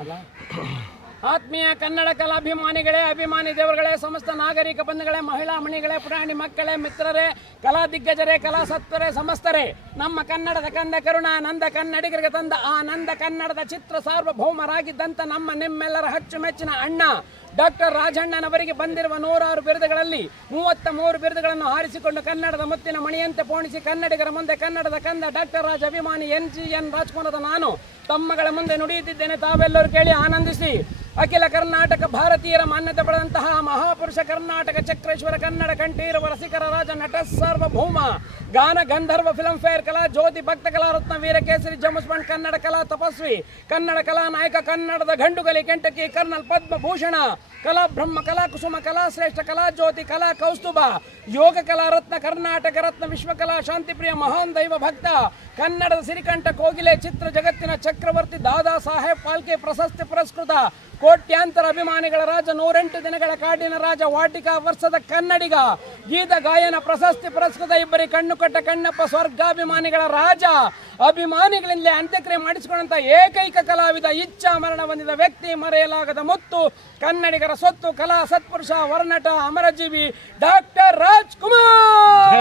ಅಲ್ಲ ಆತ್ಮೀಯ ಕನ್ನಡ ಕಲಾಭಿಮಾನಿಗಳೇ, ಅಭಿಮಾನಿ ದೇವರುಗಳೇ, ಸಮಸ್ತ ನಾಗರಿಕ ಬಂಧುಗಳೇ, ಮಹಿಳಾ ಮಣಿಗಳೇ, ಪುರಾಣಿ ಮಕ್ಕಳೇ, ಮಿತ್ರರೇ, ಕಲಾ ದಿಗ್ಗಜರೇ, ಕಲಾ ಸತ್ವರೇ, ಸಮಸ್ತರೇ, ನಮ್ಮ ಕನ್ನಡದ ಕಂದ ಕರುಣಾನಂದ ಕನ್ನಡಿಗರಿಗೆ ತಂದ ಆನಂದ ಕನ್ನಡದ ಚಿತ್ರ ಸಾರ್ವಭೌಮರಾಗಿದ್ದಂಥ ನಿಮ್ಮೆಲ್ಲರ ಅಚ್ಚುಮೆಚ್ಚಿನ ಅಣ್ಣ ಡಾಕ್ಟರ್ ರಾಜಣ್ಣನವರಿಗೆ ಬಂದಿರುವ 106 ಬಿರುದುಗಳಲ್ಲಿ 33 ಬಿರುದುಗಳನ್ನು ಹಾರಿಸಿಕೊಂಡು ಕನ್ನಡದ ಮುತ್ತಿನ ಮಣಿಯಂತೆ ಪೋಣಿಸಿ ಕನ್ನಡಿಗರ ಮುಂದೆ ಕನ್ನಡದ ಕಂದ ಡಾಕ್ಟರ್ ರಾಜ್ ಅಭಿಮಾನಿ NGN ರಾಜ್ಕುಮಾರದ ನಾನು ತಮ್ಮಗಳ ಮುಂದೆ ನುಡಿಯುತ್ತಿದ್ದೇನೆ. ತಾವೆಲ್ಲರೂ ಕೇಳಿ ಆನಂದಿಸಿ. ಅಖಿಲ ಕರ್ನಾಟಕ ಭಾರತೀಯರ ಮಾನ್ಯತೆ ಪಡೆದಂತಹ ಮಹಾಪುರುಷ ಕರ್ನಾಟಕ ಚಕ್ರೇಶ್ವರ ಕನ್ನಡ ಕಂಠೀರವ ರಸಿಕರ ರಾಜ ನಟ ಸಾರ್ವಭೌಮ ಗಾನ ಗಂಧರ್ವ ಫಿಲ್ಮ್ ಫೇರ್ ಕಲಾ ಜ್ಯೋತಿ ಭಕ್ತ ಕಲಾ ರತ್ನ ವೀರಕೇಸರಿ ಜಮಸ್ಮಂಡ್ ಕನ್ನಡ ಕಲಾ ತಪಸ್ವಿ ಕನ್ನಡ ಕಲಾ ನಾಯಕ ಕನ್ನಡದ ಗಂಡುಗಲಿ ಕೆಂಟಕಿ ಕರ್ನಲ್ ಪದ್ಮಭೂಷಣ ಕಲಾ ಬ್ರಹ್ಮ ಕಲಾ ಕುಸುಮ ಕಲಾ ಶ್ರೇಷ್ಠ ಕಲಾ ಜ್ಯೋತಿ ಕಲಾ ಕೌಸ್ತುಭ ಯೋಗ ಕಲಾ ರತ್ನ ಕರ್ನಾಟಕ ರತ್ನ ವಿಶ್ವಕಲಾ ಶಾಂತಿಪ್ರಿಯ ಮಹಾನ್ ದೈವ ಭಕ್ತ ಕನ್ನಡದ ಸಿರಿಕಂಠ ಕೋಗಿಲೆ ಚಿತ್ರ ಜಗತ್ತಿನ ಚಕ್ರವರ್ತಿ ದಾದಾ ಸಾಹೇಬ್ ಫಾಲ್ಕೆ ಪ್ರಶಸ್ತಿ ಪುರಸ್ಕೃತ ಕೋಟ್ಯಾಂತರ ಅಭಿಮಾನಿಗಳ ರಾಜ 108 ದಿನಗಳ ಕಾಡಿನ ರಾಜ ವಾಟಿಕಾ ವರ್ಷದ ಕನ್ನಡಿಗ ಗೀತ ಗಾಯನ ಪ್ರಶಸ್ತಿ ಪುರಸ್ಕೃತ ಇಬ್ಬರಿ ಕಣ್ಣು ಕಟ್ಟ ಕಣ್ಣಪ್ಪ ಸ್ವರ್ಗಾಭಿಮಾನಿಗಳ ರಾಜ ಅಭಿಮಾನಿಗಳಿಂದಲೇ ಅಂತ್ಯಕ್ರಿಯೆ ಮಾಡಿಸಿಕೊಂಡಂತ ಏಕೈಕ ಕಲಾವಿದ ಇಚ್ಛಾ ಮರಣ ಹೊಂದಿದ ವ್ಯಕ್ತಿ ಮರೆಯಲಾಗದ ಮುತ್ತು ಕನ್ನಡಿಗರ ಸ್ವತ್ತು ಕಲಾ ಸತ್ಪುರುಷ ವರ್ನಟ ಅಮರಜೀವಿ ಡಾಕ್ಟರ್ ರಾಜ್ಕುಮಾರ್.